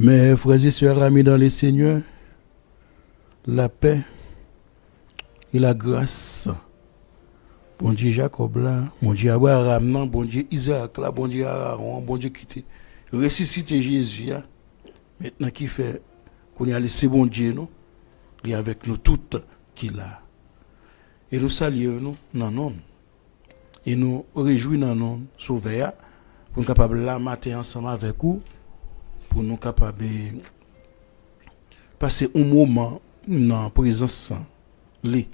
Mes frères et sœurs, amis dans les seigneurs, la paix et la grâce, bon Dieu Jacob là, bon Dieu Abraham là, bon Dieu Isaac là, bon Dieu Aaron, bon Dieu qui te ressuscité Jésus là, maintenant qui fait qu'on a laissé bon Dieu nous, il est avec nous toutes qui là. Et nous saluons nous dans non. Et nous réjouissons dans non sauver pour nous capables là matin ensemble avec vous pour nous capables passer un moment dans la présence de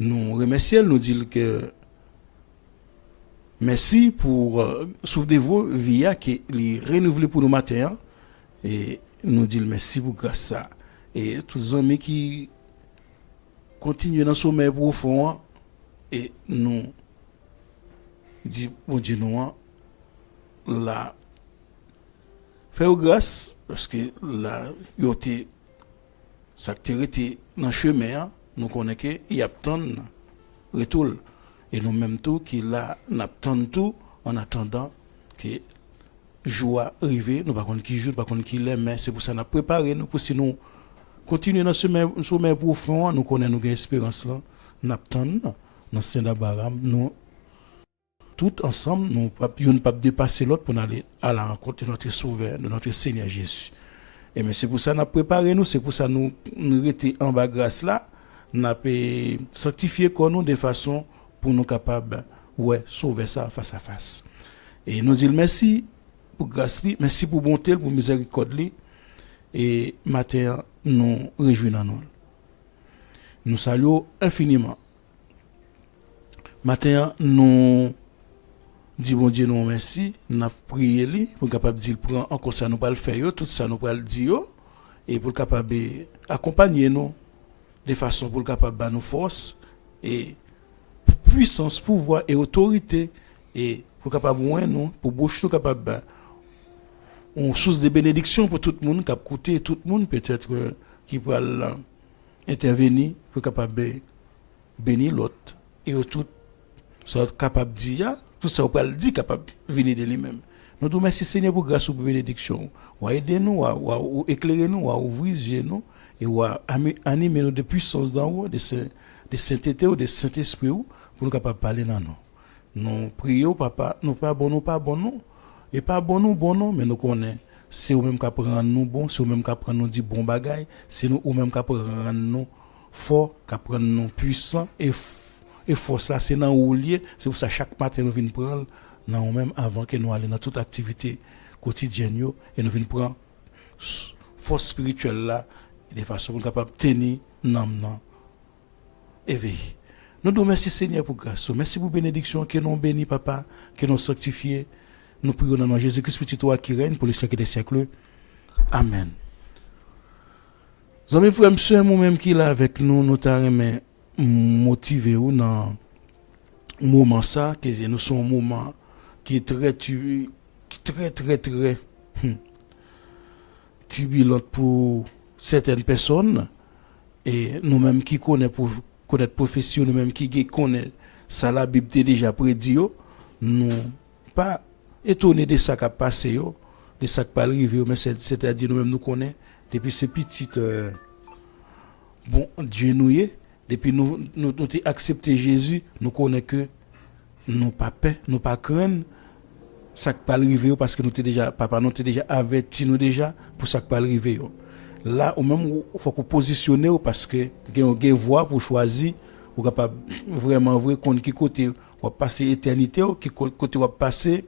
nous remercions, nous disons que merci pour souvenez vos vies qui les renouvelées pour nous matin et nous disons merci pour grâce ça et tous les amis qui continuent dans le sommeil profond et nous disons bon Dieu nous là faire grâce parce que là il était ça était dans le chemin nous connaissons qu'il y a tant de retour et nous même tout qui là n'attendons tout en attendant que joie arrive nous pas qui joue pas qui l'aime mais c'est pour ça nous préparer nous pour si nous continuer dans ce sommeil profond nous connaissons nous espérance là n'attendons dans Saint Abraham nous tout ensemble nous pas dépasser l'autre pour aller à la rencontre de notre sauveur de notre Seigneur Jésus et mais c'est pour ça nous préparer nous c'est pour ça nous rester en bas grâce là nous sanctifier nous de façon pour nous capables sauver ça face à face et nous disons merci pour grâce merci pour bonté pour miséricorde et matin nous réjouissons nous saluons infiniment matin nous dis bon Dieu nous merci nous prié lui pour capable dire prend encore ça nous pas le faire tout ça nous pas le dire et pour capable accompagner nous de façon pour capable nous force et puissance pouvoir et autorité et pour capable nous pour bouche nous capable une source de bénédiction pour tout le monde qui a coûté tout le monde peut-être qui peut intervenir pour capable bénir l'autre et tout ça capable dire tout ça on peut le dire capable venir de lui-même nous te merci Seigneur pour grâce pour bénédiction ou aider nous ou éclairer nous ou ouvrir les yeux nous et ou animer nous de puissance d'en haut de sainteté ou de Saint-Esprit pour nous capable parler dans nous prions papa nous pas bon non et pas bon non mais nous connaissons c'est ou même qui prend nous bon c'est ou même qui prend nous dit bon bagaille c'est nous ou même qui prend nous fort qui prend nous puissant et force là c'est dans où lié c'est pour ça chaque matin nous venons prendre non même avant que nous aller dans toute activité quotidienne et nous venons prendre force spirituelle là de façon capable tenir non éveillé. Nous te remercions Seigneur pour grâce. Merci pour bénédiction que nous bénis papa, que nous sanctifiés. Nous prions dans Jésus-Christ petit toi qui règne pour les siècles des siècles. Amen. Amis frères et sœurs, nous-mêmes qui là avec nous, nous t'arrêtons motiver dans un moment ça, que nous sommes un moment qui est très turbulent pour certaines personnes et nous-mêmes qui connaissons pour connaître profession nous-mêmes qui connaissent ça la Bible déjà prédit nous pas étonnés de ça qui a passé de ça qui pas arrivé mais c'est-à-dire nous-mêmes nous connaissons depuis ces petites bon Dieu nous est depuis nous accepté Jésus nous connaissons que nous pas peur nous pas craindre ça qui pas arrivé parce que nous déjà papa nous déjà averti nous déjà pour ça qui pas arrivé là au même faut qu'on positionner parce que gagne voix pour choisir ou capable vraiment vrai qu'on qui côté va passer éternité ou qui côté va passer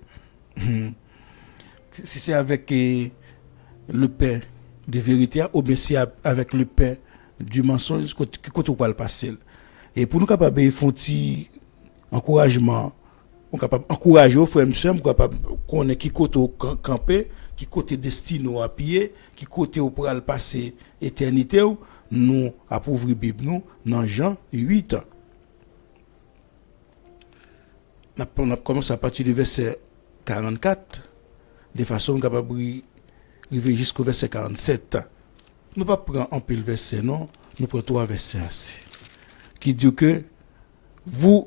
si c'est avec le Père de vérité ou bien si avec le Père du mensonge qui côté va le passer et pour nous capable font petit encouragement on capable encourager aux frères et sœurs capable qu'on est qui côté camper qui côté destiné à pied qui côté au pour le passer éternité nous approuvons Bible nous dans Jean 8 on a commencé à partir du verset 44 de façon capable arriver jusqu'au verset 47 nous pas prendre un peu le verset non nous prenons trois versets qui dit que vous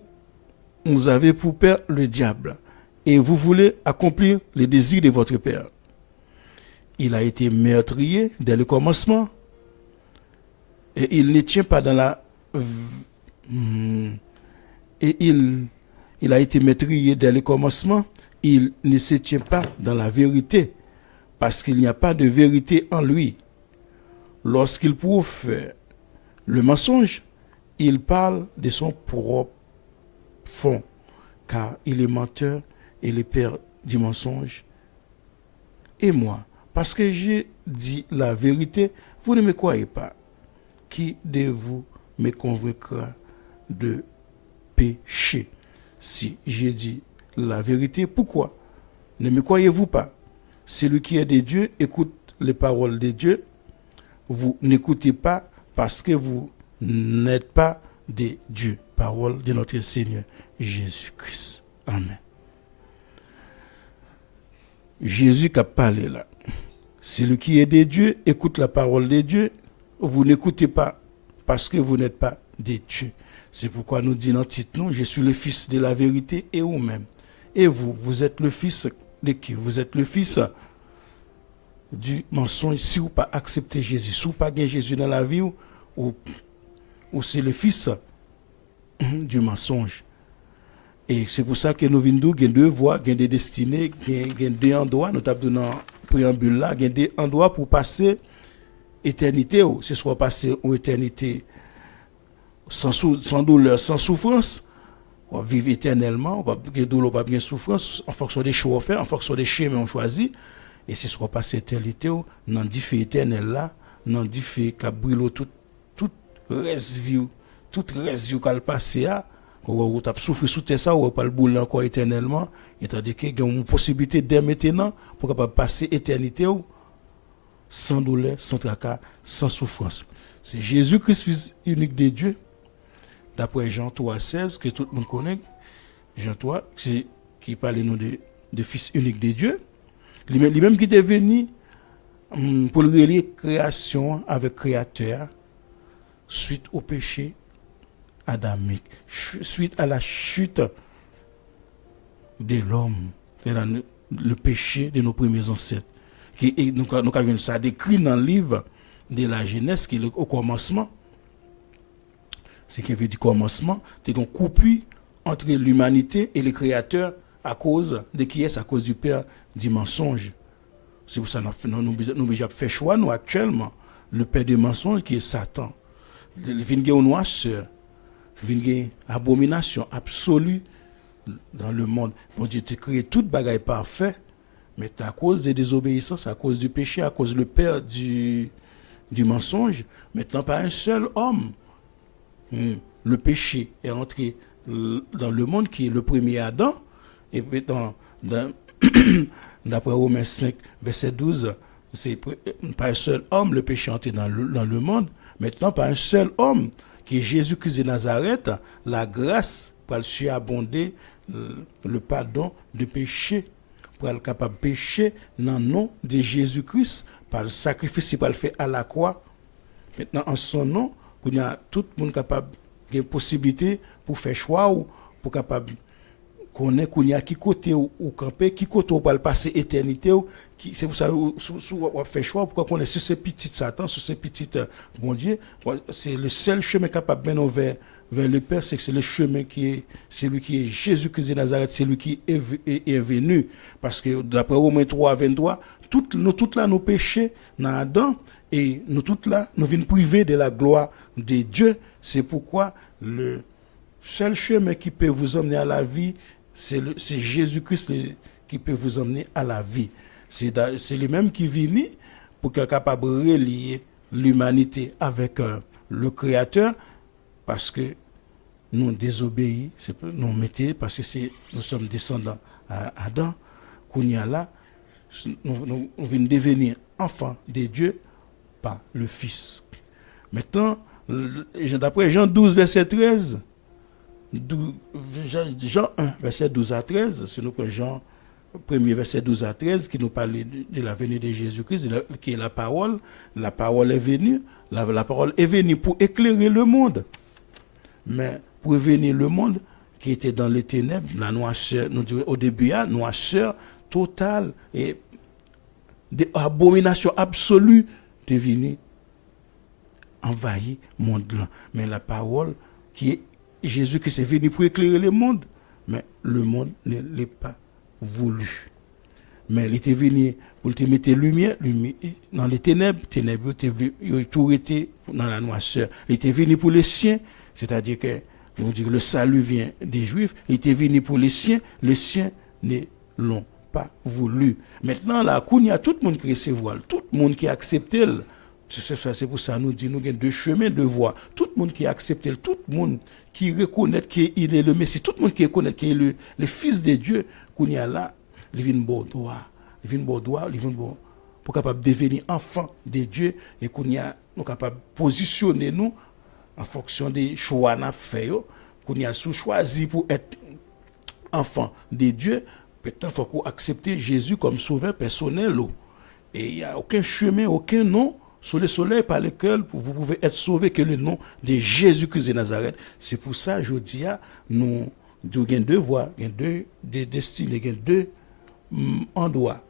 avez pour père le diable et vous voulez accomplir les désirs de votre père. il a été meurtrier dès le commencement. Et il ne tient pas dans la... Et il a été meurtrier dès le commencement. Il ne se tient pas dans la vérité, parce qu'il n'y a pas de vérité en lui. Lorsqu'il prouve le mensonge, il parle de son propre fond, car il est menteur et le père du mensonge. Et moi, parce que j'ai dit la vérité, vous ne me croyez pas. Qui de vous me convaincra de péché? Si j'ai dit la vérité, pourquoi ne me croyez-vous pas? Celui qui est de Dieu écoute les paroles de Dieu. Vous n'écoutez pas parce que vous n'êtes pas de Dieu. Parole de notre Seigneur Jésus-Christ. Amen. Jésus qui a parlé là. Celui qui est de Dieu écoute la parole de Dieu. Vous n'écoutez pas parce que vous n'êtes pas de Dieu. C'est pourquoi nous disons dans le titre, non, je suis le fils de la vérité et vous-même. Et vous, vous êtes le fils de qui? Vous êtes le fils du mensonge. Si vous n'avez pas accepté Jésus, si vous n'avez pas gagné Jésus dans la vie, ou c'est le fils du mensonge. Et c'est pour ça que nous venons il y a deux voies, il y a des destinées, il y a deux endroits, nous avons dans le préambule là, il y a des endroits pour passer éternité, ou ce soit passer en éternité sans douleur, sans souffrance, on va vivre éternellement, on va bien douleur, pas bien souffrance, en fonction des choix faits, en fonction des chemins on choisit, et ce soit passer éternité, dans le feu éternel là, dans le feu qui brûle tout reste vie, tout reste vie qui a passé à, on a souffert sous ça, on va pas le brûler encore éternellement, et tandis qu'il y a une possibilité dès maintenant pour capable passer éternité sans douleur, sans tracas, sans souffrance. C'est Jésus-Christ, fils unique de Dieu, d'après Jean 3,16, que tout le monde connaît. Jean 3, c'est qui parle nous de fils unique de Dieu. Lui-même qui est venu pour le relier création avec créateur suite au péché adamique, suite à la chute de l'homme, le péché de nos premiers ancêtres. Nous avons ça décrit dans le livre de la Genèse, qui est au commencement. Ce qui veut dire commencement, c'est une coupure entre l'humanité et le Créateur à cause de qui est, à cause du père du mensonge. C'est pour ça que nous avons fait choix, nous actuellement, le père du mensonge qui est Satan. Il vient de noirceur, il vient de abomination absolue dans le monde. Bon Dieu t'a créé toute bagaille parfait, mais à cause des désobéissances, à cause du péché, à cause du père du mensonge, maintenant pas un seul homme. Le péché est entré dans le monde qui est le premier Adam, et d'après Romains 5, verset 12, c'est pas un seul homme, le péché est entré dans le monde, maintenant pas un seul homme, qui est Jésus-Christ de Nazareth, la grâce pour le surabonder le pardon de péché, pour être capable de pécher dans le nom de Jésus-Christ, par le sacrifice qu'il a fait à la croix. Maintenant, en son nom, il y a tout le monde capable de possibilité pour faire choix ou pour capable connaître qu'il y a qui côté ou camper, qui côté ou le passer éternité ou c'est pour ça ou faire choix pour qu'on est sur ces petites Satan, sur ces petites bon Dieu, c'est le seul chemin capable de mener vers le Père, c'est que c'est le chemin qui est celui qui est Jésus-Christ de Nazareth, c'est lui qui est venu, parce que d'après Romains 3, 23, toutes là nos péchés dans Adam, et nous toutes là, nous venons priver de la gloire de Dieu. C'est pourquoi le seul chemin qui peut vous emmener à la vie, c'est Jésus-Christ qui peut vous emmener à la vie. C'est lui-même qui vient pour qu'il soit capable de relier l'humanité avec le Créateur, parce que nous désobéissons, nous mettons, parce que nous sommes descendants à Adam, qu'on y a là, nous venons devenir enfants de Dieu par le Fils. Maintenant, d'après Jean 12, verset 13, Jean 1, verset 12 à 13, c'est nous que Jean 1er, verset 12 à 13, qui nous parle de la venue de Jésus-Christ, qui est la parole. La parole est venue, la parole est venue pour éclairer le monde. Mais pour venir le monde qui était dans les ténèbres, la noirceur, nous disons au début, la noirceur totale et des abominations absolues, t'es venu envahir le monde là. Mais la parole qui est Jésus qui est venu pour éclairer le monde, mais le monde ne l'a pas voulu. Mais il était venu pour te mettre lumière dans les ténèbres, il a tout été dans la noirceur. Il était venu pour les siens, c'est-à-dire que on dit que le salut vient des Juifs, il était venu pour les siens ne l'ont pas voulu. Maintenant, là, il y a tout le monde qui recevoir, tout le monde qui a accepté. C'est pour ça que nous disons qu'il y a deux chemins de voie. Tout le monde qui a accepté, tout le monde qui reconnaît qu'il est le Messie, tout le monde qui reconnaît qu'il est le Fils de Dieu, qu'il y a là, il vient bon droit. Il vient bon droit, il vient bon pour capable devenir enfant de Dieu et qu'on y a nous capable positionner nous en fonction des choix qu'on a fait, qu'on y a choisi pour être enfant de Dieu. Peut-être il faut qu'on accepte Jésus comme sauveur personnel. Et il n'y a aucun chemin, aucun nom sur le soleil par lequel vous pouvez être sauvé que le nom de Jésus-Christ de Nazareth. C'est pour ça, je dis, nous avons deux voies, deux destinées, deux endroits.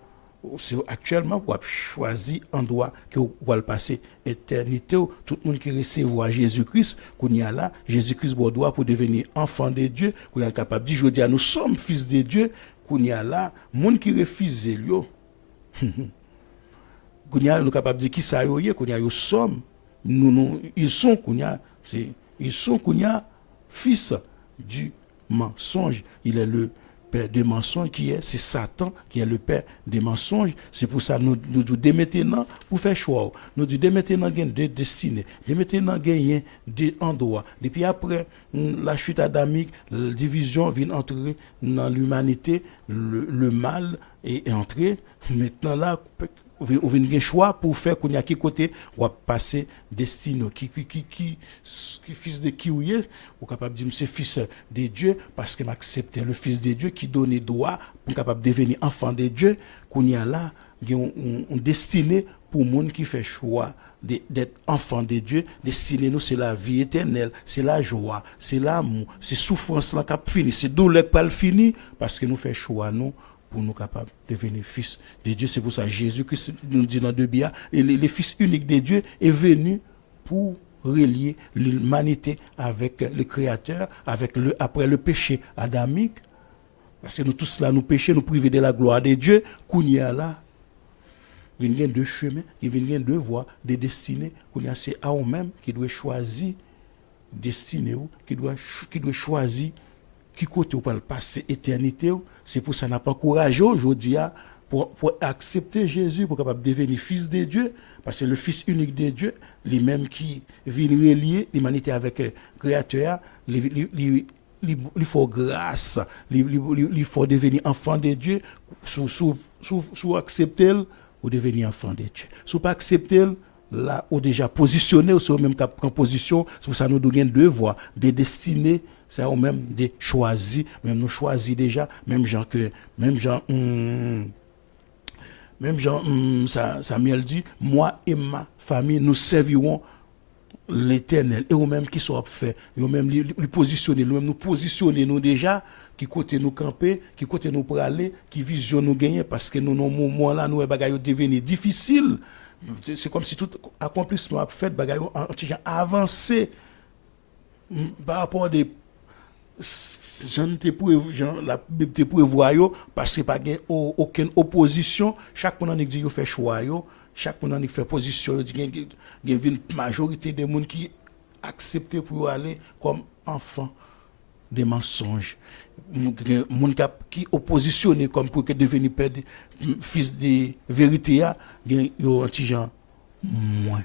C'est actuellement pour choisir un endroit que vous allez passer éternité. Tout le monde qui recevra Jésus-Christ, qu'on y a là, Jésus-Christ doit pour devenir enfant de Dieu, qu'on est capable de dire, je dis, nous sommes fils de Dieu, qu'on y a là, monde qui refuse lui. Qu'on y a nous capable de dire qui ça y est, qu'on y a nous sommes ils sont qu'on y a ils sont qu'on y a fils du mensonge. Il est le père des mensonges c'est Satan qui est le père des mensonges. C'est pour ça nous dès maintenant pour faire choix. Nous dès maintenant gain deux destinées. Dès maintenant gain deux endroits. Depuis après la chute adamique, la division vient entrer dans l'humanité, le mal est entré. Maintenant là vous avez un choix pour faire qu'on y a qui côté ou passer destiné qui fils de qui ou capable de dire c'est fils de Dieu parce que m'accepte le fils de Dieu qui donne droit pour capable devenir enfant de Dieu qu'on y a là un destiné pour monde qui fait choix d'être enfant de Dieu. Destiné nous c'est la vie éternelle, c'est la joie, c'est l'amour, c'est souffrance là qui fini, c'est douleur qui pas fini parce que nous fait choix nous pour nous capables de devenir fils de Dieu. C'est pour ça que Jésus Christ nous dit dans 2 Biens, et le Fils unique de Dieu est venu pour relier l'humanité avec le Créateur, après le péché adamique. Parce que nous tous là, nous péchons, nous privons de la gloire de Dieu. Qu'on y a là, il y a deux chemins, il y a deux voies, des destinées. Qu'on y a, c'est à nous-mêmes qui doit choisir destinée, qui doit choisir qui côté ou pas le passer éternité. C'est pour ça qu'on n'a pas courage aujourd'hui pour accepter Jésus, pour capable devenir fils de Dieu, parce que le Fils unique de Dieu, lui-même qui vient relier l'humanité avec le Créateur, il faut grâce, il faut devenir enfant de Dieu, sous accepter ou devenir enfant de Dieu. Sous pas accepter là, ou déjà positionné, ou même qu'à prendre position, c'est pour ça que nous avons deux voies, des destinées. C'est au même des choisis, même nous choisis déjà, même Jean Samuel dit, moi et ma famille, nous servirons l'Éternel. Et au même qui sont faits, et au même les positionner, nous positionner nous déjà, qui côté nous camper, qui côté nous pour aller, qui vision nous gagner, parce que nous, dans moment là, nous, bagaille devenir difficile. C'est comme si tout accomplissement fait, bagaille avancé par rapport à des la Bible te prévoit parce que pas aucune opposition. Chaque monde dit yo fait choix chaque monde fait position, il y a une majorité des monde qui acceptent pour aller comme enfant des mensonges. Monde qui oppositionné comme pour que devenir père fils de vérité yo anti gens moins.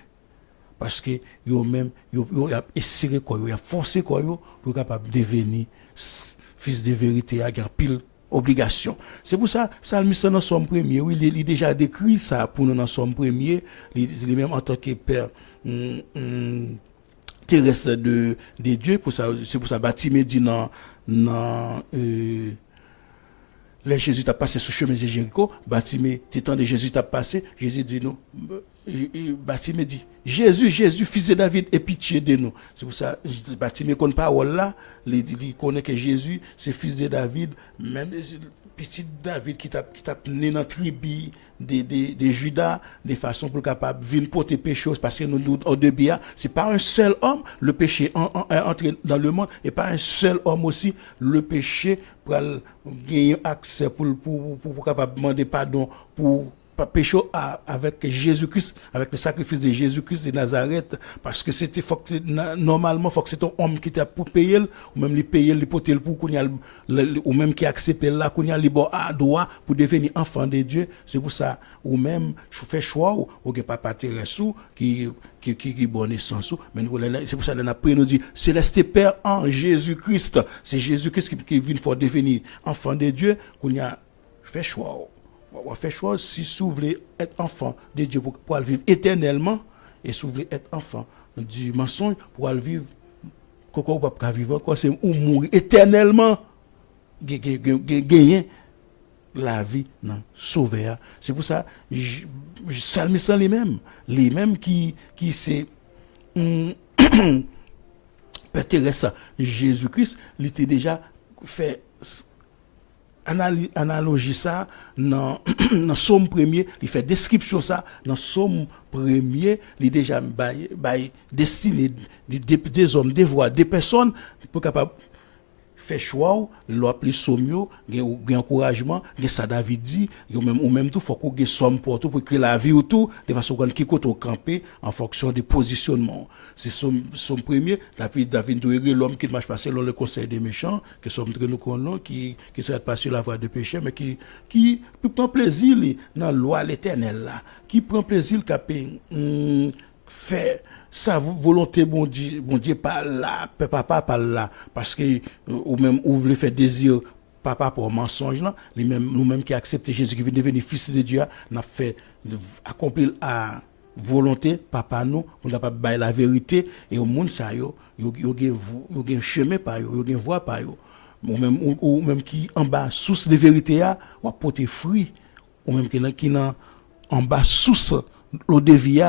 Parce que yo même yo a essayé quoi, yo a forcé quoi pour capable devenir fils de vérité avec pile obligation. C'est pour ça Salmiste dans son premier, oui, il déjà décrit ça pour nous dans son premier, il même en tant que père terrestre de Dieu, pour ça c'est pour ça Bartimée dit dans là, Jésus t'a passé sur le chemin de Jéricho, Bartimée, temps de Jésus t'a passé, Jésus dit non, Bartimée dit, Jésus, fils de David, aie pitié de nous. C'est pour ça, Bartimée connaît parole là, il connaît que Jésus, c'est fils de David, même petit David qui t'a né dans la tribu de Judas, de façon pour capable venir porter péché, parce que nous au début, c'est pas un seul homme, le péché est entré dans le monde, et pas un seul homme aussi, le péché pour gagner accès pour capable demander pardon pour péché avec Jésus-Christ, avec le sacrifice de Jésus-Christ de Nazareth, parce que normalement, faut que c'est un homme qui t'a pour payer, ou même les payer, les porter pour qu'on y a, ou même qui accepte là, qu'on y a les droit pour devenir enfant de Dieu. C'est pour ça, ou même, je fais choix, ou que papa Thérèse, qui bonne naissance, mais c'est pour ça qu'on a pris, nous dit, Céleste Père en Jésus-Christ. C'est Jésus-Christ qui vient pour devenir enfant de Dieu, qu'on y a fait choix. On fait choix si vous voulez être enfant de Dieu pour vivre éternellement, et si vous voulez être enfant du mensonge pour vivre, qu'on ne peut pas vivre encore, c'est ou mourir éternellement, gagner la vie dans sauver. C'est pour ça, Salmiste les mêmes qui c'est Père Jésus-Christ, il était déjà fait analogie ça dans Somme 1er, il fait description ça dans Somme 1er, il déjà destiné des hommes, des voix, des personnes pour capable faire choix, l'op les somme, gain encouragement, gain ça David dit, ou même tout faut qu'on gain somme pour tout pour créer la vie autour de façon qu'on qui côté camper en fonction des positionnements. C'est son premier, David doit l'homme qui marche passer dans le conseil des méchants, que somme que nous connaissons qui serait pas sur la voie de péché mais qui prend plaisir dans la loi l'éternel là, qui prend plaisir capé faire sa volonté, bon Dieu, pas là, papa, pas là, parce que, ou même, ou voulez faire désir, papa, pour mensonge, là, nous-mêmes qui acceptons Jésus, qui veut devenir fils de Dieu, n'a fait accomplir à volonté, papa, nous, on n'a pas bailler la vérité, et au monde, ça, yo un chemin par yo, une voie par yo, ou même qui, en bas, source de vérité, ou apporter fruit, ou même qui en bas, source, l'eau de vie,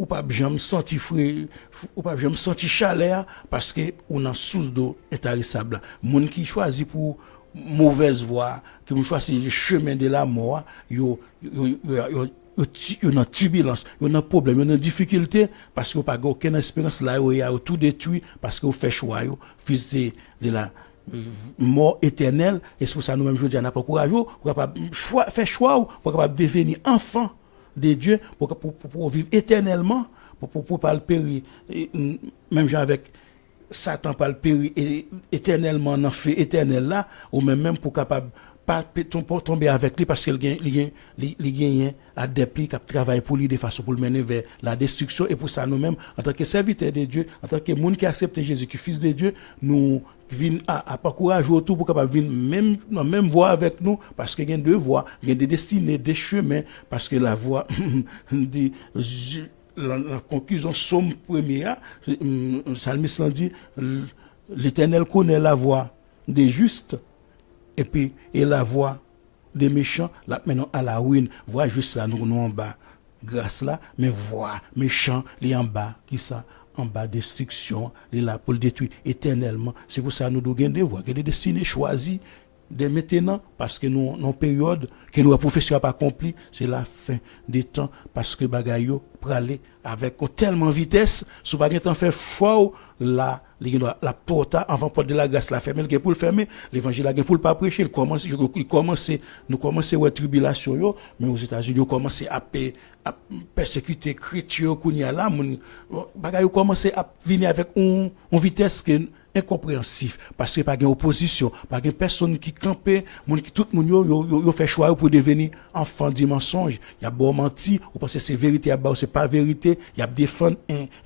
ou pas jamais senti frais, ou pas jamais senti chaleur parce que on a source d'eau intarissable. Moun qui choisit pour mauvaise voie, qui choisit le chemin de la mort, yo une turbulence, une problème, une difficulté parce que pas aucune espérance là où il y a tout détruit parce que vous fait choix fils de la mort éternelle, et c'est pour ça nous même je dis on n'a pas courage pour faire choix pour capable devenir enfant de Dieu pour vivre éternellement, pour pas le périr, même avec Satan pas le périr éternellement dans le feu éternel là, ou même pour capable pas tomber avec lui parce qu'il gagne adepte qui travaille pour lui de façon pour le mener vers la destruction. Et pour ça nous-mêmes en tant que serviteurs de Dieu, en tant que monde qui accepte Jésus qui fils de Didieu, nous venons à parcourir autour pour capable venir même voie avec nous parce qu'il y a deux voies, il y a des destinées, des chemins parce que la voie de la conclusion Somme 1er, le psalmiste dit l'Éternel connaît la voie des justes et la voie des méchants, là maintenant à la ruine, voie juste là nous en bas grâce là, mais voie méchants les en bas qui ça en bas destruction, les là pour le détruire éternellement. C'est pour ça nous devons gagner des voies, des destinées choisies dès maintenant parce que nous en période que nous la profession n'a pas accompli, c'est la fin des temps parce que bagayo pour aller avec tellement vitesse, sous pas temps faire fort la porte avant porte de la grâce la fermer pour le fermer, l'évangile la pour le pas prêcher, nous commencer ouais tribulation yo, mais aux États-Unis commencer à persécuter chrétiens kounya là, bagayo commencer à venir avec une vitesse que incompréhensif parce que pas de opposition, pas de personne qui campait, tout le monde yo fait choix pour devenir enfant du mensonge. Il y a beau mentir, ou parce que c'est vérité à c'est pas vérité, il y a défendre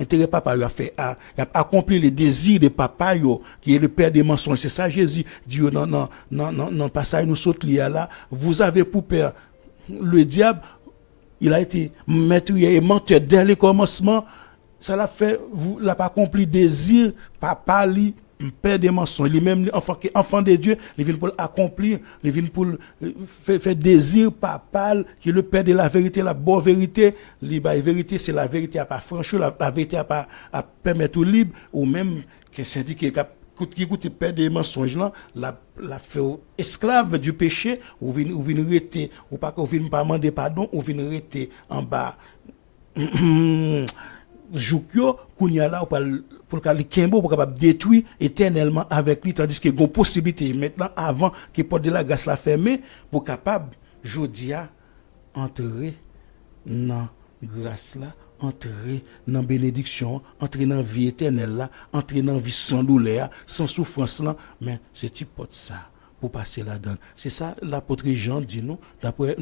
intérêt papa il a fait il a accompli les désirs de papa yo qui est le père des mensonges. C'est ça Jésus dit non passage nous saute là, vous avez pour père le diable, il a été maître et menteur dès le commencement. Ça l'a fait, vous l'a pas accompli désir, papa li, père des mensonges, lui même enfant de Dieu, il vient pour accomplir, il vient pour faire désir papa qui est le père de la vérité, la bonne vérité, la vérité c'est la vérité à pas franchir, la vérité à pas à permettre au libre ou même que c'est dit que qui écoute père des mensonges là, la fait esclave du péché, ou vient rester, ou pas demander pardon, ou vient rester en bas. Joukyo, kounya là, pour le Kimbo, pour capable détruire éternellement avec lui, tandis qu'il y a une possibilité maintenant, avant que porte de la grâce la fermée, pour capable, jodia, entrer dans grâce là, entrer dans bénédiction, entrer dans vie éternelle là, entrer dans vie sans douleur, sans souffrance là, mais c'est type porte ça pour passer là-dedans. C'est ça l'apôtre Jean dit nous, d'après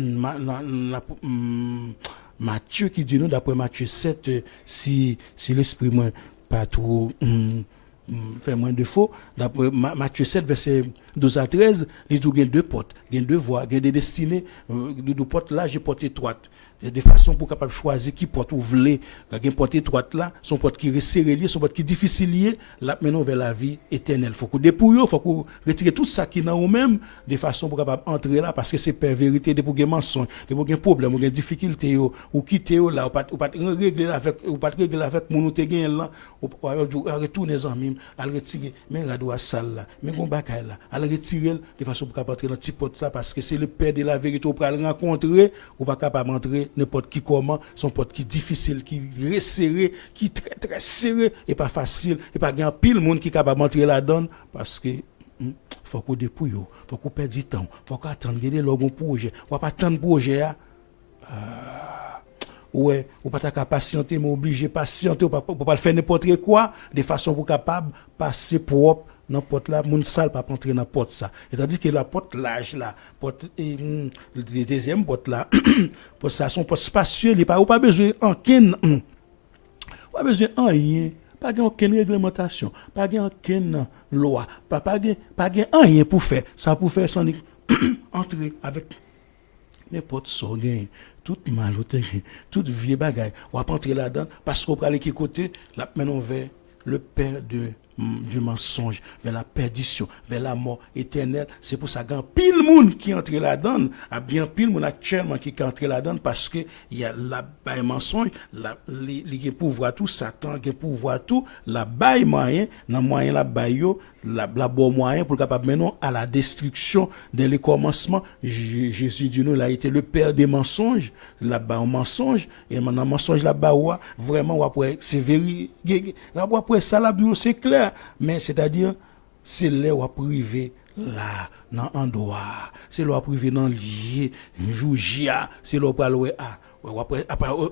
Matthieu qui dit nous, d'après Matthieu 7, si l'esprit moins pas trop fait moins de faux, d'après Matthieu 7, verset 12 à 13, il dit qu'il y a deux portes, il y a deux voies, il y a des destinées, deux portes là, j'ai porte étroite. Il y a des façons pour capable choisir qui porte ou voulez. Quand il y a une porte étroite là, son porte qui est serrée, son porte qui est difficile lié, là maintenant vers la vie éternelle. Faut qu'on dépouille, faut qu'on retire tout ça qui est dans nous-mêmes de façon pour capable entrer là parce que c'est pas vérité, de pour des mensonges, de pour des problèmes, ou des difficultés ou quitter là, ou pas régler avec mon ou te gain là, ou retourner les amis, à retirer mais radio à salle là, mais gon bakay là, à retirer de façon pour capable entrer dans petit porte là parce que c'est le père de la vérité ou pour le rencontrer ou pas capable entrer n'importe qui comment, son porte qui difficile, qui resserré, qui très très serré et pas facile et pas grand pile monde qui capable entrer là-dedans parce que faut qu'on dépouille, faut qu'on perde du temps, faut qu'on attende des logon projet, on va pas attendre projet ouais, ou pas ta patienter mais obligé patienter pour pas faire n'importe quoi de façon pour capable passer propre dans porte là moun sale pas entrer dans porte ça et tandis que la porte large là porte le deuxième porte là pour ça son porte spacieux il pas besoin aucun pas besoin rien pas aucune réglementation pas aucune loi pas rien pour faire ça pour faire son entrer avec n'importe so gain toute mal toute vieux bagaille on va pas entrer là-dedans parce qu'on aller qui côté là maintenant vers le père du mensonge, vers la perdition, vers la mort éternelle. C'est pour ça qu'il y a pile monde qui entre là-dedans, a bien pile monde actuellement qui entre là-dedans parce que il y a la baille mensonge, les pouvoir tout, Satan qui pouvoir tout, la baille moyen, dans moyen la baille la bon moyen pour capable maintenant à la destruction dès le commencement. Jésus dit nous, il a été le père des mensonges, là-bas un mensonge et maintenant mensonge là-bas vraiment après c'est vérifié là après ça la Bible c'est clair mais c'est-à-dire c'est là où privé là dans endroit c'est là où privé dans lié jouia c'est là où parler après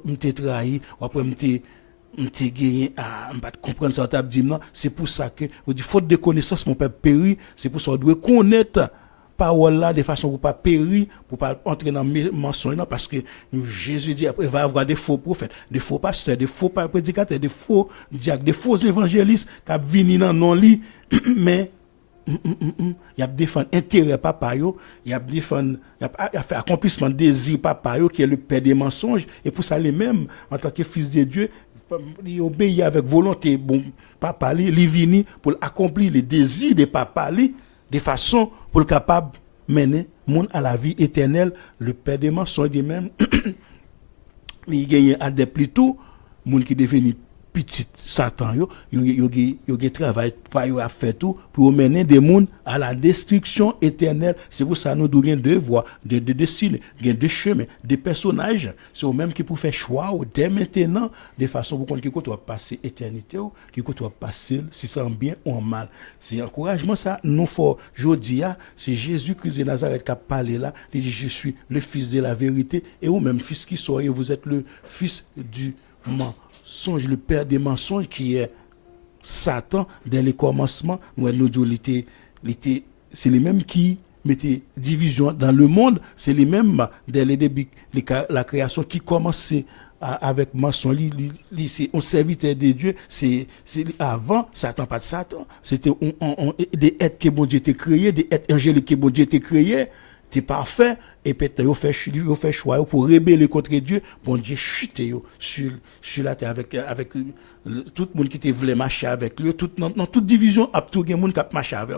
me trahi après m'te gagné à pas comprendre ça t'a dit non c'est pour ça que on dit faute de connaissance mon peuple périt c'est pour ça on doit connaître parole là de façon pour pas périr pour pas entrer dans mensonge parce que Jésus dit après il va y avoir des faux prophètes des faux pasteurs des faux prédicateurs des faux diacres des faux évangélistes qui viennent dans non lit mais il y a défendre intérêt papa yo il y a défendre il y a fait accomplissement désir papa yo qui est le père des mensonges et pour ça les mêmes en tant que fils de Dieu il obéit avec volonté bon papa li vini pour accomplir les désirs de papa li de façon pour le capable mener monde à la vie éternelle le père des mensonges de même il gagne adepte plutôt monde qui devenu petit Satan yo travail pas yo a fait tout pour mener des monde à la destruction éternelle c'est pour ça nous devons deux voies deux destinées deux chemins des personnages c'est eux même qui pour faire choix dès maintenant de façon pour qu'on qui doit passer éternité qui doit passer si c'est en bien ou en mal c'est encouragement ça nous faut jodia c'est Jésus-Christ de Nazareth qui a parlé là il dit je suis le fils de la vérité et vous même fils qui soyez vous êtes le fils du mensonge, le père des mensonges qui est Satan dès le commencement nous dit c'est les mêmes qui mettaient division dans le monde c'est les mêmes dès le début la création qui commençait avec mensonge c'est un serviteur de Dieu c'est avant Satan pas de Satan c'était des êtres que bon Dieu était créé des êtres angéliques que bon Dieu était créé c'est parfait et peut-être il fait choix pour rebeller contre Dieu bon Dieu chute sur la terre avec tout le monde qui voulait marcher avec lui dans toute division a tout le monde qui marcher avec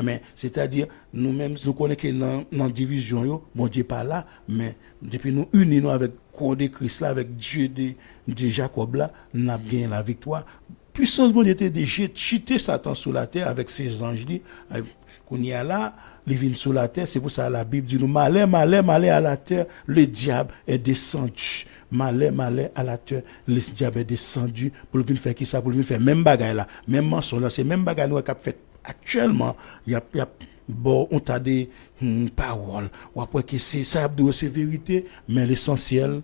mais c'est-à-dire nous-mêmes nous connaissons que dans division bon Dieu pas là mais depuis nous unis avec corps de Christ là avec Dieu de Jacob là nous avons gagné la victoire puissance bon Dieu était de chiter Satan sur la terre avec ses anges qu'on y a là, il vient sur la terre. C'est pour ça que la Bible dit nous malheur à la terre, le diable est descendu. Malheur à la terre, le diable est descendu pour venir faire qui ça, pour venir faire même bagaille là, même mensonge là, c'est même bagaille nous qu'a fait actuellement. Il y a bon, on t'a des paroles, ou après que c'est vérité, mais l'essentiel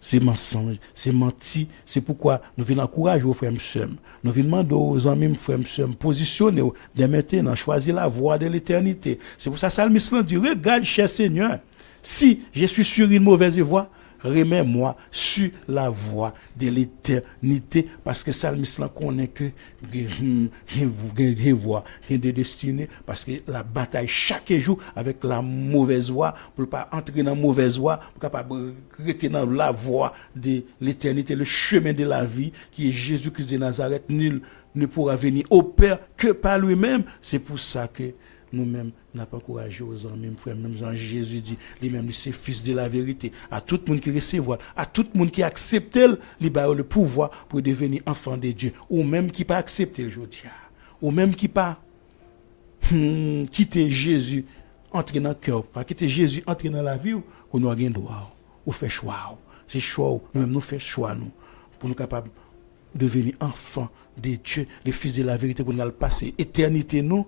c'est mensonge, c'est menti. C'est pourquoi nous venons encourager aux frères et sœurs. Nous venons demander aux amis, frères et sœurs, positionnez-vous dès maintenant, choisir la voie de l'éternité. C'est pour ça que Salmiste dit, regarde, cher Seigneur, si je suis sur une mauvaise voie, remets-moi sur la voie de l'éternité. Parce que Salmiste connaît que des voies, des destinées. Parce que la bataille chaque jour avec la mauvaise voie, pour ne pas entrer dans la mauvaise voie, pour capable rester dans la voie de l'éternité, le chemin de la vie, qui est Jésus-Christ de Nazareth. Nul ne pourra venir au Père que par lui-même. C'est pour ça que nous-mêmes, n'a pas encouragé aux amis, frères, même Jean Jésus dit, lui-même, c'est fils de la vérité. À tout le monde qui recevra, à tout le monde qui accepte le pouvoir pour devenir enfant de Dieu. Ou même qui pas accepter le aujourd'hui. Ou même qui pas quitter Jésus, entrer dans le cœur, pas quitter Jésus, entrer dans la vie, qu'on nous a un droit, ou fait choix. C'est choix, nous-mêmes, nous faisons choix, nous, pour nous capables de devenir enfants de Dieu, les fils de la vérité, pour nous passer éternité, nous,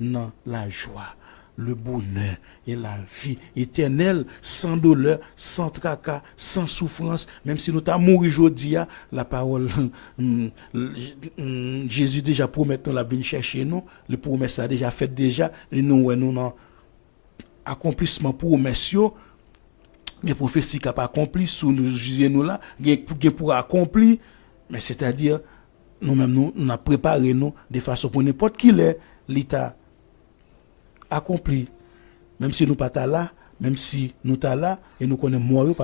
dans la joie, le bonheur et la vie éternelle, sans douleur, sans tracas, sans souffrance. Même si nous t'avons mouru aujourd'hui, la parole, Jésus déjà promet nous la venir chercher nous, le promesse a déjà fait déjà, et nous dans accomplissement promesse, les prophéties qui n'ont pas accompli, sous nous là, pour accomplir, mais c'est-à-dire, nous-mêmes, nous avons préparé nous de façon pour n'importe qui l'état accompli, même si nous pas là, même si nous pas là et nous connaissons mort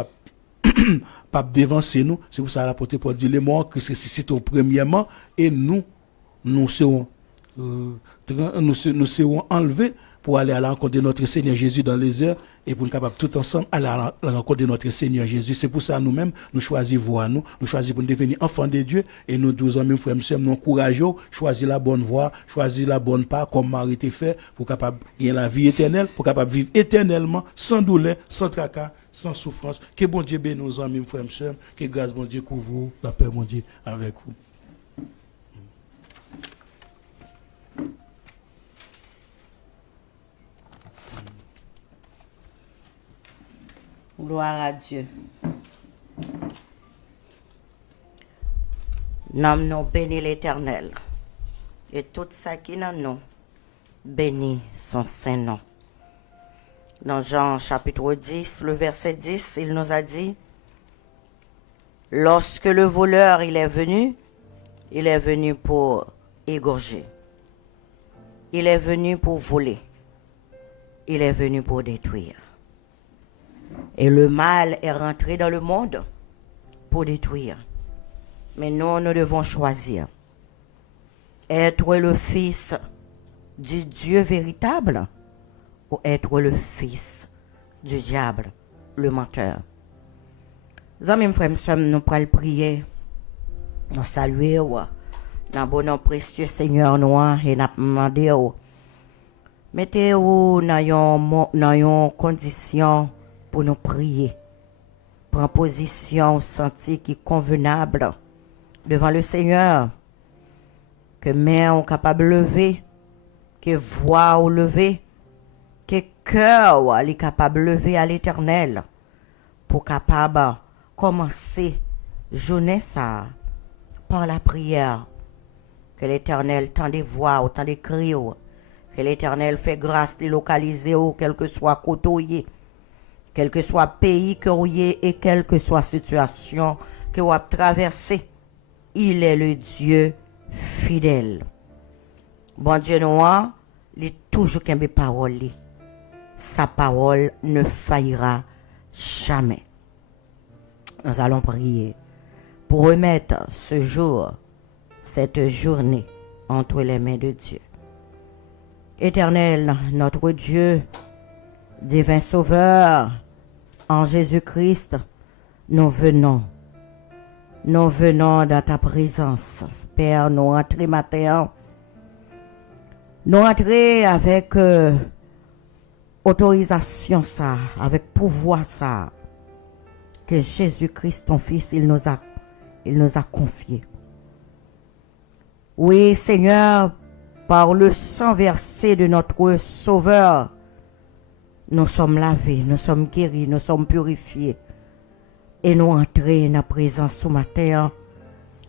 pas dévancer nous. C'est pour ça l'apôtre Paul dit les morts Christ ressuscite premièrement et nous serons enlevés pour aller à la rencontre de notre Seigneur Jésus dans les heures et pour nous capables tout ensemble aller à la rencontre de notre Seigneur Jésus. C'est pour ça nous-mêmes, nous choisissons voie, nous choisissons pour devenir enfants de Dieu et nous 12 ans, même frères et sœurs, nous encourageons, choisir la bonne voie, choisir la bonne part, comme Marie était fait, pour capable gagner la vie éternelle, pour capable vivre éternellement, sans douleur, sans tracas, sans souffrance. Que bon Dieu bénisse nos amis, frères et sœurs, que grâce bon Dieu couvre vous, la paix bon Dieu avec vous. Gloire à Dieu. Nous bénis l'Éternel. Et tout ça qui dans nous, bénit son Saint-Nom. Dans Jean chapitre 10, le verset 10, il nous a dit, lorsque le voleur il est venu pour égorger. Il est venu pour voler. Il est venu pour détruire. Et le mal est rentré dans le monde pour détruire. Mais nous devons choisir. Être le fils du Dieu véritable ou être le fils du diable, le menteur. Amis, frères et sœurs, nous pourrons prier, nous saluer, dans le bon nom précieux Seigneur nous et nous demander, mettez-vous dans une condition pour nous prier. Prends position senti qui est convenable devant le Seigneur. Que main on capable de lever, que voix ou lever, que cœur est capable de lever à l'Éternel pour capable commencer journée ça par la prière. Que l'Éternel tend des voix ou tend des cris, que l'Éternel fait grâce de localiser ou quel que soit côté, quel que soit pays que vous ayez et quelle que soit situation que vous avez traversé, il est le Dieu fidèle. Bon Dieu noir, il est toujours qu'un des paroles. Sa parole ne faillira jamais. Nous allons prier pour remettre ce jour, cette journée entre les mains de Dieu. Éternel, notre Dieu, divin Sauveur, en Jésus-Christ, nous venons nous venons dans ta présence. Père, nous rentrons matin. Nous rentrons avec autorisation ça, avec pouvoir ça, que Jésus-Christ, ton Fils, il nous a confié. Oui, Seigneur, par le sang versé de notre Sauveur, nous sommes lavés, nous sommes guéris, nous sommes purifiés. Et nous entrons dans la présence ce matin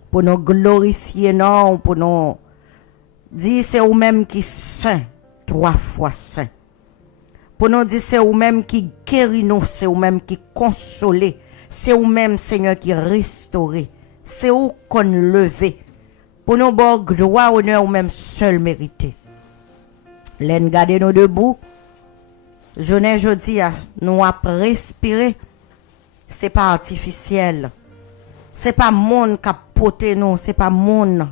pour nous glorifier, non, pour nous dire c'est vous-même qui saint, 3 fois saint. Pour nous dire c'est vous-même qui guérit nous, c'est vous-même qui console, c'est vous-même, Seigneur, qui restaure, c'est vous qu'on levé. Pour nous bon gloire, honneur, vous-même seul mérité. L'en garder nous debout. Journée jeudi, nous a respiré. C'est pas artificiel. C'est pas monde qui a porté nous, c'est pas monde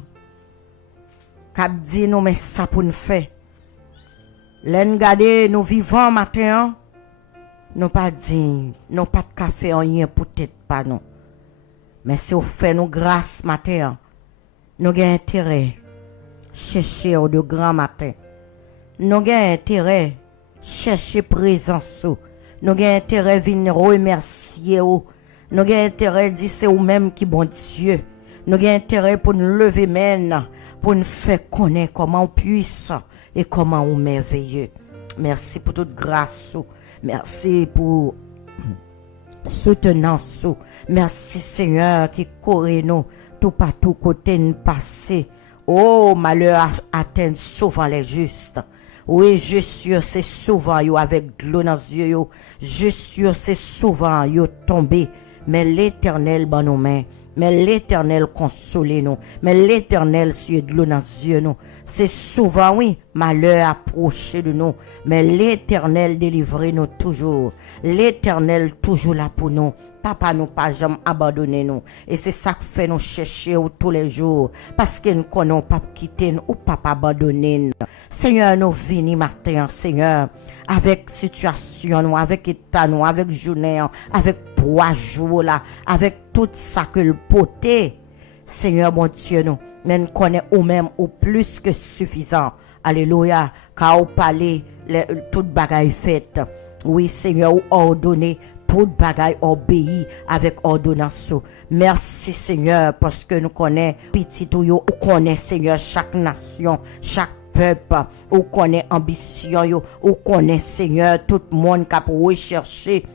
qui a dit nous mais ça pour nous faire. L'en garder nous vivons matin, nous pas dit, nous pas de café rien peut-être pas non. Mais si vous fait nous grâce matin, nous avons intérêt chercher au de grand matin. Nous avons intérêt chercher présence. Nous avons intérêt venir remercier. Nous avons intérêt dire c'est vous-même qui bon Dieu. Nous avons intérêt pour nous lever maintenant, pour nous faire connaître comment on puissant et comment on merveilleux. Merci pour toute grâce. Merci pour soutenance. Merci Seigneur qui corrige nous tout partout côté nous passer. Oh, malheur atteint souvent les justes. Oui, je suis c'est souvent yo avec de l'eau dans les yeux. Je suis c'est souvent yo tombé. Mais l'Éternel ban nos mains. Mais l'Éternel console nous. Mais l'Éternel suit de l'eau dans les yeux nous. C'est souvent, oui, malheur approché de nous. Mais l'Éternel délivre nous toujours. L'Éternel toujours là pour nous. Papa nous pas jamais abandonné nous. Et c'est ça que fait nous chercher tous les jours. Parce que nous connaissons pas quitter nous ou pas abandonner nous. Seigneur, nous venons matin, Seigneur, avec situation nous, avec état nous, avec journée, avec 3 jours là, avec tout ça que le poté. Seigneur, mon Dieu, nous, mais nous connaissons au même ou plus que suffisant. Alléluia, car au palais, toute bagaille faite. Oui, Seigneur, ou ordonné, toute bagaille obéit avec ordonnance. Merci, Seigneur, parce que nous connaissons petit ou yo, ou connaît, Seigneur, chaque nation, chaque peuple, ou connaît ambition, yo, ou connaît, Seigneur, tout le monde qui a recherché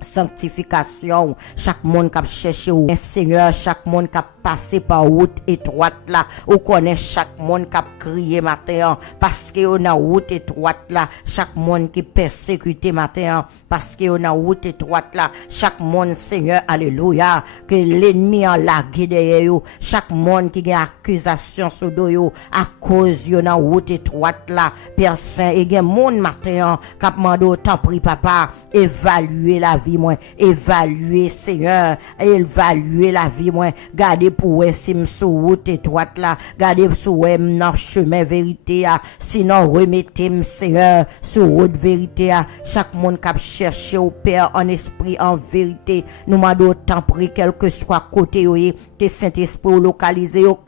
sanctification, chaque monde qui a cherché ou Seigneur, chaque monde qui a passé par route étroite là, ou connaît chaque monde qui a crié matin parce que on a route étroite là, chaque monde qui persécuté matin parce que on a route étroite là, chaque monde Seigneur, alléluia, que l'ennemi en lagué derrière yo, chaque monde qui a accusation sur dos yo à cause yo na route étroite là, Père Saint, et gen monde matin qui a demandé autant pris papa, évaluer la vie moi, évaluer Seigneur, évaluer la vie moi, garder pour si sous route étroite là, garder sous dans chemin vérité a, sinon remettez Seigneur sur route vérité a, chaque monde qui a cherché au Père en esprit en vérité, nous m'a d'autant pris quel que soit côté yo, que Saint-Esprit localisé au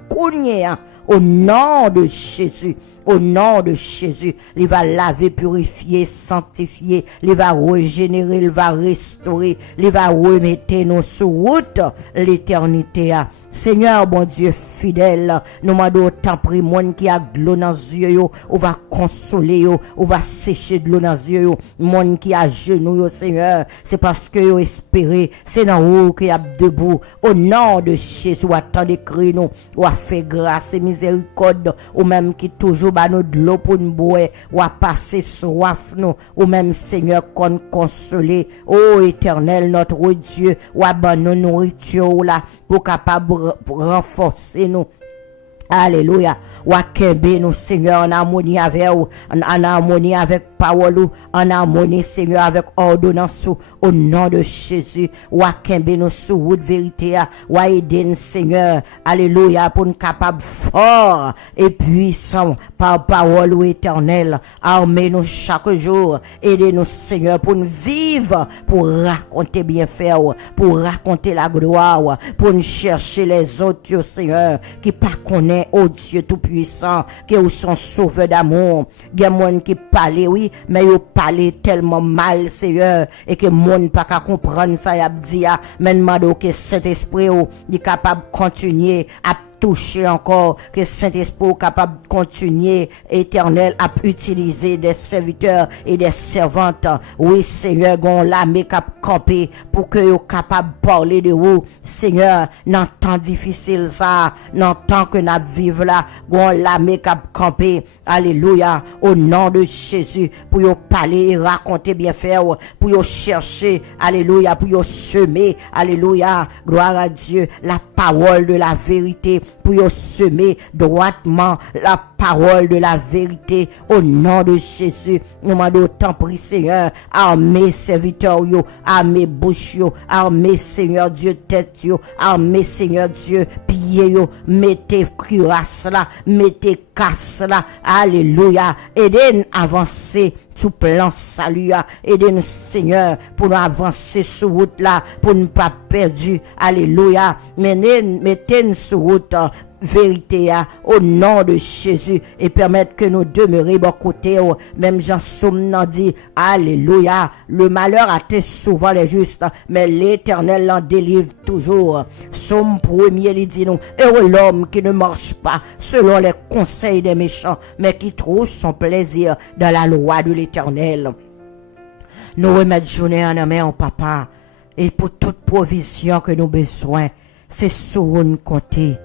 au nom de Jésus, au nom de Jésus, il va laver, purifier, sanctifier, il va régénérer, il va restaurer, il va remettre nous sur route l'éternité. Seigneur, bon Dieu fidèle, nous m'a d'autant pris monde qui a de l'eau dans les yeux, on va consoler, on va sécher de l'eau dans les yeux, monde qui a genoux, Seigneur, c'est parce que vous espérez, c'est dans haut qui a debout, au nom de Jésus, attendez cri nous, ou a fait grâce et miséricorde, ou même qui toujours ba nous de l'eau pour nous boire, ou a passer soif nous, ou même Seigneur qu'on consoler, ô éternel notre Dieu, ou a ban nous nourriture là, pour capable renforcer nous. Alléluia. Ou à kembe nous Seigneur en harmonie avec vous, en harmonie avec parole en harmonie, Seigneur, avec ordonnance au nom de Jésus. Wa kembe nous sous route vérité, wa aider Seigneur, alléluia, pour nous capables fort et puissant par parole éternelle. Armez-nous chaque jour, aidez-nous Seigneur pour nous vivre, pour raconter bien faire, pour raconter la gloire, pour nous chercher les autres, Seigneur, qui pas connaît, oh Dieu tout-puissant, qui sont sauveurs d'amour. Il y a des gens qui parlent, oui, mais ils parlent tellement mal, Seigneur, et que monde pas qu'à comprendre ça, y a dit, mais demande que Saint-Esprit est capable de continuer à toucher encore, que Saint-Esprit est capable de continuer, éternel, à utiliser des serviteurs et des servantes. Oui, Seigneur, gon l'armée cap camper pour que vous capable de parler de vous, Seigneur, dans temps difficile ça, dans temps que nous vivons là, gon l'armée cap camper, alléluia, au nom de Jésus, pour vous parler et raconter bien faire, pour vous chercher, alléluia, pour vous semer, alléluia, gloire à Dieu, la parole de la vérité, pour vous semer droitement la parole de la vérité au nom de Jésus. Nous demandons tant pris Seigneur, armez serviteurs yo, armez bouche yo, armez Seigneur Dieu tête yo, armez Seigneur Dieu pied yo, mettez cuirasse là, mettez casse là, alléluia, aidez-nous avancer sous plan salut, aidez-nous Seigneur pour nous avancer sur route là, pour ne pas perdre, alléluia, mettez-nous sur route vérité au nom de Jésus et permettre que nous demeurions bon côté, même Jean Somme n'a dit alléluia, le malheur atteint souvent les justes mais l'Éternel l'en délivre toujours. Somme 1er il dit nous, heureux l'homme qui ne marche pas selon les conseils des méchants mais qui trouve son plaisir dans la loi de l'Éternel. Nous remettons journée en main au papa et pour toute provision que nous avons besoin, c'est sur nous compter.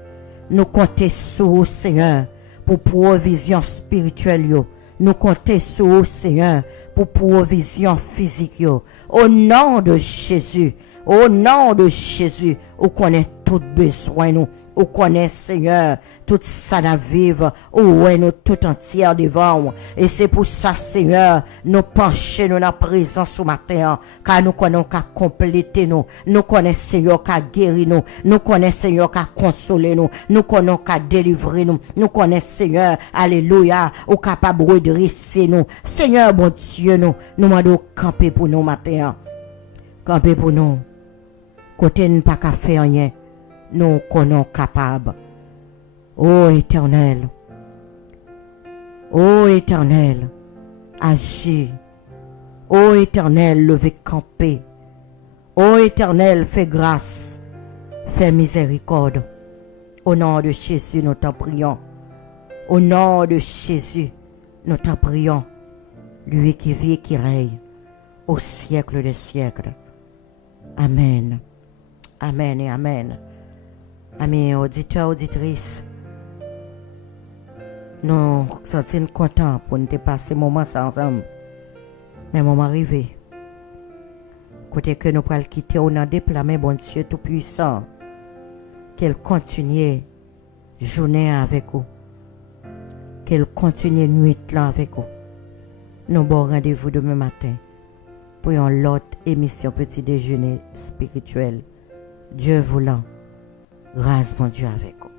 Nous comptons sur Seigneur pour provision spirituelle yo. Nous comptons sur Seigneur pour provision physique yo. Au nom de Jésus, au nom de Jésus, on connaît tout besoin nous. On connaît Seigneur tout ça à vivre, ou est nous tout entière devant. Et c'est pour ça Seigneur, nous pencher nous dans présence ce matin, car nous connaissons qu'à compléter nous, nous connaissons Seigneur qu'à guérir nous, nous connaissons Seigneur qu'à consoler nous, nous connaissons qu'à délivrer nous, nous connaissons Seigneur, alléluia, au capable de redresser nous. Seigneur bon Dieu nous demandons camper pour nous matin, camper pour nous, côté nous pas qu'à faire rien. Nous connaissons capables. Ô Éternel, agis. Ô Éternel, levez camper. Ô Éternel, fais grâce, fais miséricorde. Au nom de Jésus, nous t'en prions. Au nom de Jésus, nous t'en prions. Lui qui vit et qui règne au siècle des siècles. Amen. Amen et amen. Amis auditeurs, auditrices, nous sommes contents pour nous passer moment ensemble. Mais moment arrivé, côté que nous pourrons quitter, on a déclaré bon Dieu tout-puissant, qu'elle continue journée avec vous, qu'elle continue nuit là avec vous. Nous bon rendez-vous demain matin pour une autre émission petit déjeuner spirituel. Dieu voulant. Grâce, mon Dieu, avec vous.